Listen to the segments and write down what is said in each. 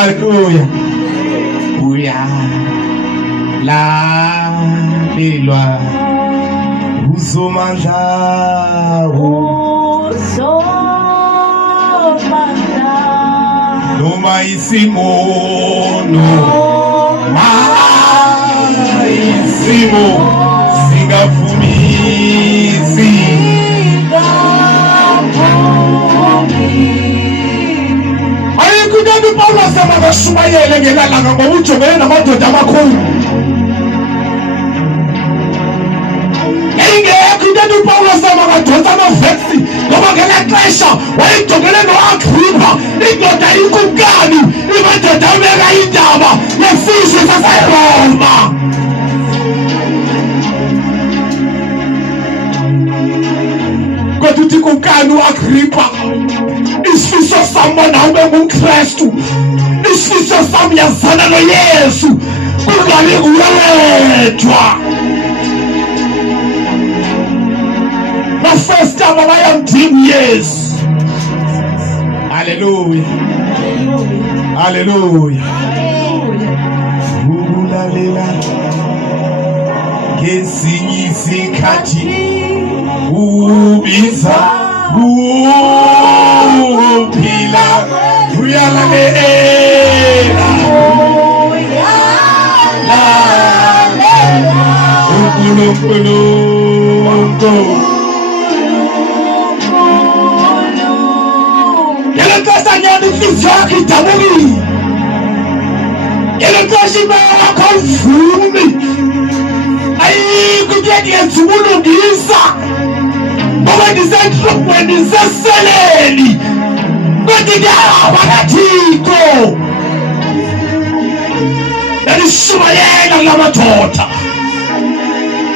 Hallelujah. Uyalalelwa uzomandla noma isimo singavumisi ayikudani Paulos abakashumayele ngelalanga ngoba ujongene namadoda amakhulu. Ingekudani Paulos abakadonsa amavesi ngoba ngelaa xesha wayejongene no-Agrippa, indoda ikumkani, imadoda abeka indaba yesizwe saseRoma. Kodwa uthi kumkani u-Agrippa, isifiso sam bona ube ngumkrestu, isifiso sam yazana noYesu, kungabi nguwe wedwa. The first time I am team yes. Hallelujah. Hallelujah. Ulalela ngesinye isikhathi ubiza uphila uyalalela uNkulunkulu. Inhliziyo yakho idabukile, ngelexesha imoya yakho ayivumi, ayikho into engenza ubulungisa ngoba ndisentlungwini ndiseseleni kodwa ndiyahamba kaThixo. Ndandishumayela kula madoda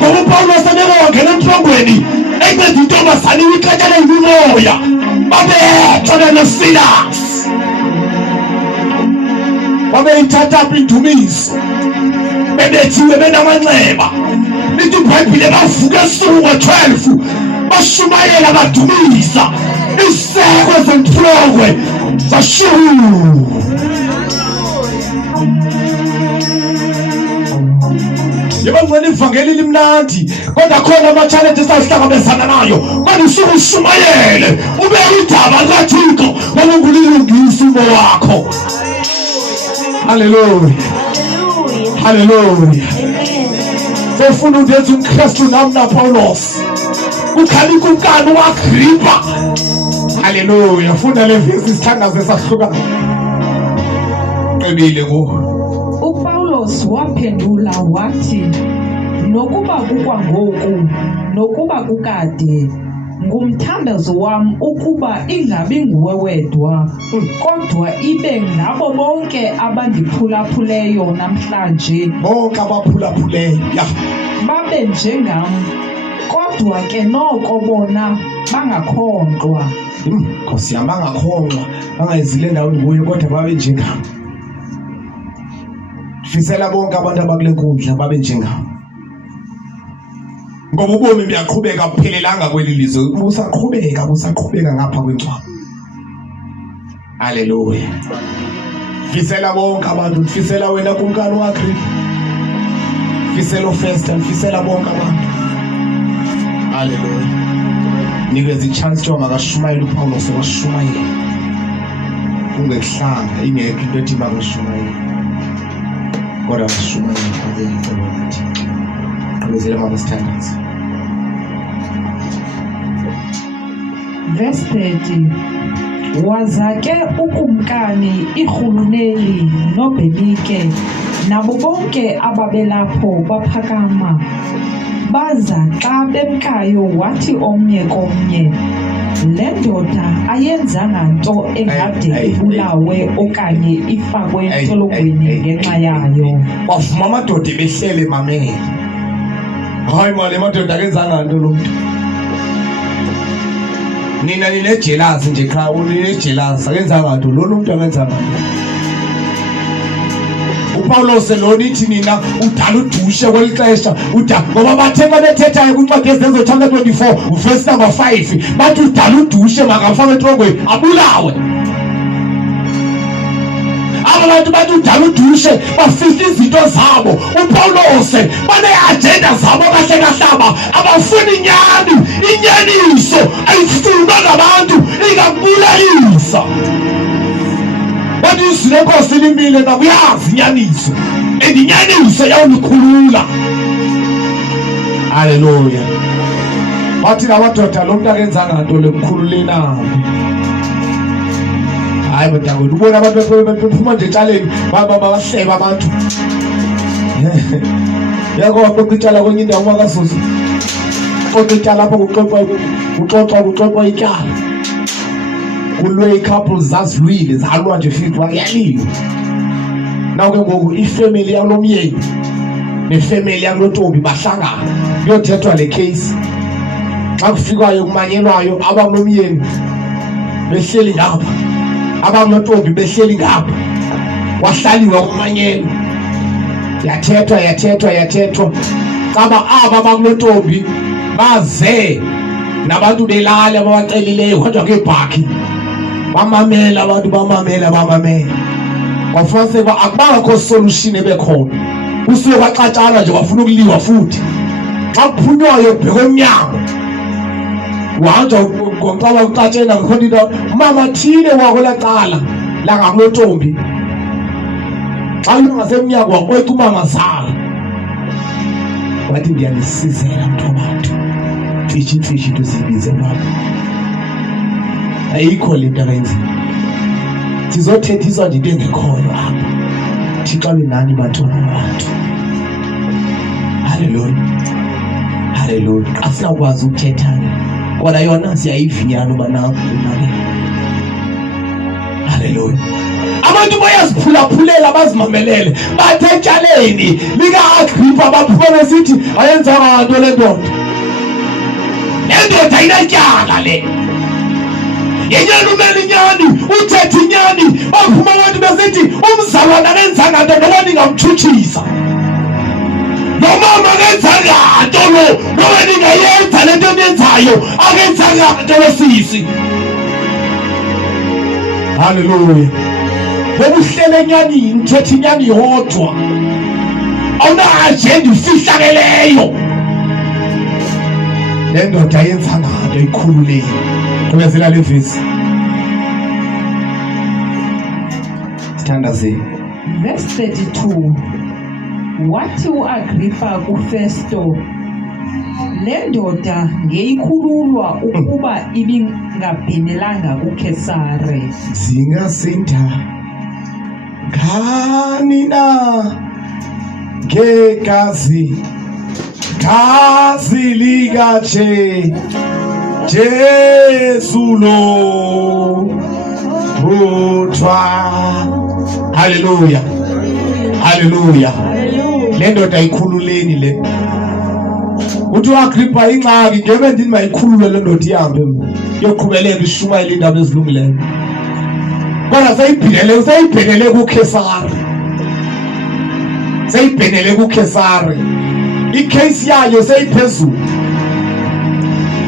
ngoba uPawulos abeke wangena entlungwini enceda intombazana ixetyele yimimoya babethwa noSilas. Babeyithatha apha indumiso bebethiwe benamanxeba, lithi iBhayibhile bavuka esuku ngo-12 bashumayela badumisa iseko zentlongwe zashuwa. Yebangcwele ivangeli limnandi kodwa khona ama-challenge esasihlangabezana nayo, kodwa usuke ushumayele ubeke idaba likaThixo ngoba ngulilungisa umo wakho. Hallelujah. Hallelujah. Sefuna undenza uMkrestu nami naPaulos, ukhali kumkani u-Agrippa. Hallelujah. Funda le vesi isithandaze sahlukana. Qebile ngo uPaulos waphendula wathi, nokuba kukwangoku nokuba kukade, ngumthandazo wam ukuba ingabi nguwe wedwa, kodwa ibe ngabo bonke abandiphulaphuleyo namhlanje. Bonke abaphulaphuleyo babe njengam, kodwa ke noko bona bangakhonkqwa. Nkosi yami, bangakhonkqwa, bangayizile endaweni kuyo kodwa babe njengam. Fisela bonke abantu abakule nkundla babe njengam, ngoba ubomi buyaqhubeka buphelelanga kweli lizwe, busaqhubeka ngapha kwencwaba. Hallelujah. Fisela bonke abantu, fisela wena kumkani u-Agrippa, fisela uFesta, fisela bonke abantu. Hallelujah. Nikeza ichance yoba makashumayele uPaulos, washumayela kungekuhlanga, ingekho into ethi makashumayele kodwa washumayela ngale icebo lathi. Gqibezela mama standards. Verse 30. Waza ke ukumkani iRhuluneli noBenike nabo bonke ababelapho baphakama, baza xa bemkayo wathi omnye komnye, le ndoda ayenzanga nto engade ibulawe okanye ifakwe entolongweni ngenxa yayo. Wavuma amadoda ebehlele mamele. Hayi mali, amadoda akenzanga nto lo mntu. Nina ninejealous nje qha, uninejealous, akenzanga nto lo mntu, akenzanga nto. uPaulos lo nithi nina udala udushe kweli xesha ngoba bathe babethethayo kwincwadi yezenzo chapter 24 verse number 5 bathi udala udushe makafake entrongweni abulawe. abantu bathi udala udushe bafihla izinto zabo. uPawulos bane-agenda zabo kahle kahlaba abafuni inyaniso ayifunwa ngabantu ingakubulelisa. Bathi izwi lenkosi limile nakuyazi inyaniso, and inyaniso yawunikhulula. Haleluya. Bathi namadoda lo muntu akenzanga nto lemkhululelana. Hayi badango ubona abantu bephuma nje etshaleni bahleba abantu. Yako waphokuthala kwenye indawo makasuza. Okuthala lapho kuxoxwa ityala. Kulwe couples zazilwile zalwa nje futhi wayaliwe. Nawo ke ngoku ifamily yalomyeni nefamily yakulontombi bahlangana kuyothethwa le case. Xa kufikwayo kumanyelwayo abanomyeni behleli ngapha, abanontombi behleli ngapha, wahlaliwa kumanyelo. Yathethwa kaba aba bakulontombi baze nabantu belala abawacelileyo kodwa ngebhakhi bamamela abantu bamamela kwafumaniseka akubangakho solution ebekhona. Kusuke kwaxatshana nje bafuna ukuliwa futhi. Xa kuphunywayo kubhekwa emnyango wanja ngomcaba ucatshela ngikhona into mama thile wakwelacala la ngakulontombi. Xa ungasemnyango wakwethu umama zala wathi ndiyanisizela mntobantu fishi into zibize baba. Ayikho le nto ayenziwe. Sizothethiswa nje into engekhoyo apha. Thixo benani bathona abantu. Haleluya. Asinakwazi ukuthethana kodwa yona siyayivinyana uba nakho imali. Haleluya. Abantu bayaziphulaphulela bazimamelele bathe etshaleni lika-Agrippa baphuma besithi ayenzanga nto le ndoda. Le ndoda inatyala le. Yenyani umele inyani, uthethe inyani, baphuma abantu besithi umzalwane akenzanga nto noba ningamtshutshisa. Nomama akenzanga nto noba ningayenza le nto niyenzayo akenzanga nto losisi. Haleluya. Bobuhlele enyanini, uthethe inyani yodwa. Awuna-agenda ifihlakeleyo. Le ndoda ayenzanga nto ikhululekile. Kumezela le vesi. Sithandaze. Verse 32. Wathi uAgrippa kuFesto, le ndoda ngeyikhululwa ukuba ibingabhenelanga kuKesare. Zingasinda ngani na ngegazi likaJesu lo ruthwa. Haleluya. Le ndoda ayikhululeni le. Uthi uAgrippa ingxaki njengoba ndini mayikhulule le ndoda ihambe yoqhubeleka ishumayela indaba ezilungileyo. Kodwa sayibhenele kuKesare. Icase yayo seyiphezulu.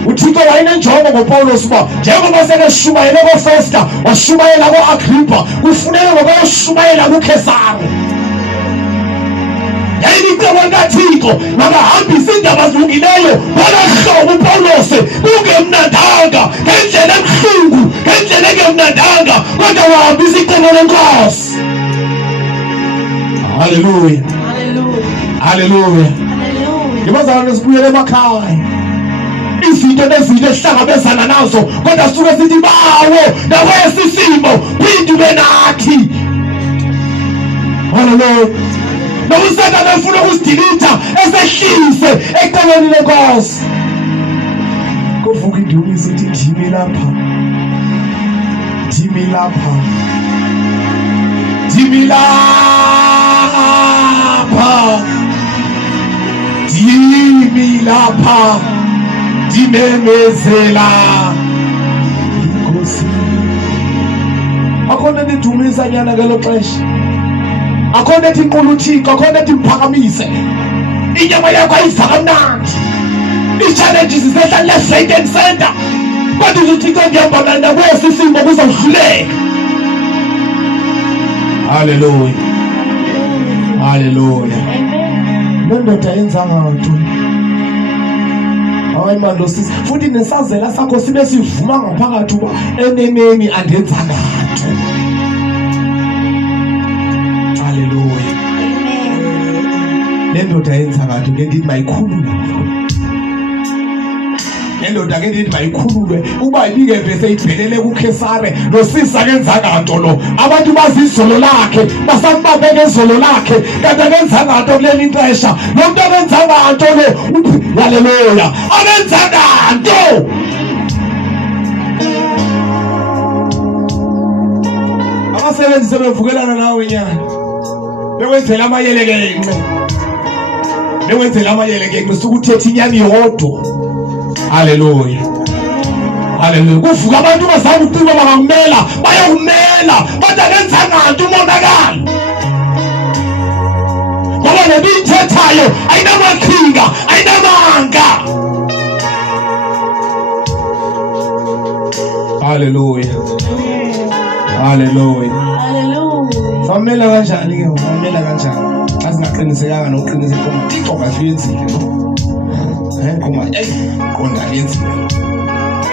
uThixo wayenenjongo ngoPawulos uba njengoba sekeshumayele koFesta washumayela koAgrippa kufuneka ngobayoshumayela kuKesare. Yayicebo likaThixo makahambise indaba ezilungileyo ngolo hlobo uPawulos kungemnandanga ngendlela ebuhlungu ngendlela engemnandanga kodwa wahambisa icebo lenkosi. Haleluya. Ngibazalwane sibuyele emakhaya. Izinto nezinto esihlangabezana nazo kodwa suke sithi bawo nakwesisimo phinde ube nathi. Haleluya. Nokusaka befuna ukusidilitha esehlise eceleni lenkosi. Kuvuka indumi sithi dhimi lapha. Dimemezela inkosi. Akhona nidumisa nyana ngelo xesha. Akhona ethi inkulu uThixo, akhona ethi mpakamise. Inyama yakho ayivaka mnandi. I-challenges zisehla left, right and center. Kodwa uThixo ngiyabona nakwesi simo kuzawuhluleka. Haleluya. Haleluya. Le ndoda yenzanga nto. Hayi manje sisi futhi nesazela sakho sibe sivuma ngaphakathi uba eneneni andenzanga nto. Haleluya. Le ndoda yenzanga nto ngendithi mayikhululwe. Le ndoda ke ndithi mayikhululwe uba ibike bese ibhelele kuKhesare nosisa kenzanga nto lo. Abantu bazizolo lakhe basambabeke izolo lakhe kanti akenzanga nto kuleli ixesha. Lo muntu akenzanga nto lo. Haleluya. Akenzanga nto. Abasebenzi sebevukelana nawe nyana. Bekwenzela amayelekenxe. Bekwenzela amayelekenxe sukuthetha inyani yodwa. Haleluya. Haleluya. Kuvuka abantu bazama ukuba bangamela, bayakumela, kodwa akenzanga nto umonakalo. Ngoba le nto ithethayo ayinamaqhinga, ayinamanga. Haleluya. Haleluya. Hallelujah. Samela kanjani ke? Samela kanjani? Asingaqinisekanga nokuqiniseka ukuthi uThixo akaziyenzile. Ngoma qonda yenzile.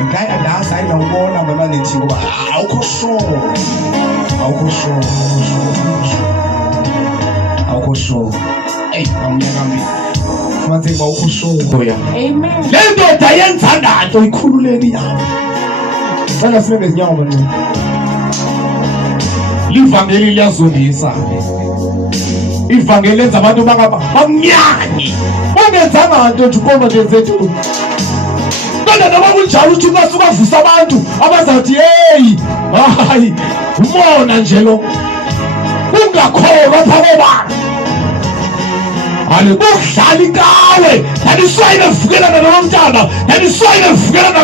Ngaya ndazi ayinawubona mama nithi kuba awukho sure. Awukho sure. Awukho sure. Awunyaka mbi. Manje awukho sure. Amen. Le ndoda yenzanga nto ikhululeni yami. Cela sibe ngezinyawo manje. Livangeli liyazondisa. Ivangeli lenza abantu bamnyani. Ungenzanga nto nje ukoma nje zethu. Kodwa noma kunjalo uthi basuka vusa abantu abazathi hey, hayi, umona nje lo. Ungakholwa phakathi bani. Ale budlala ikawe. Yaniswayile vukelana nomntana. Yaniswayile vukelana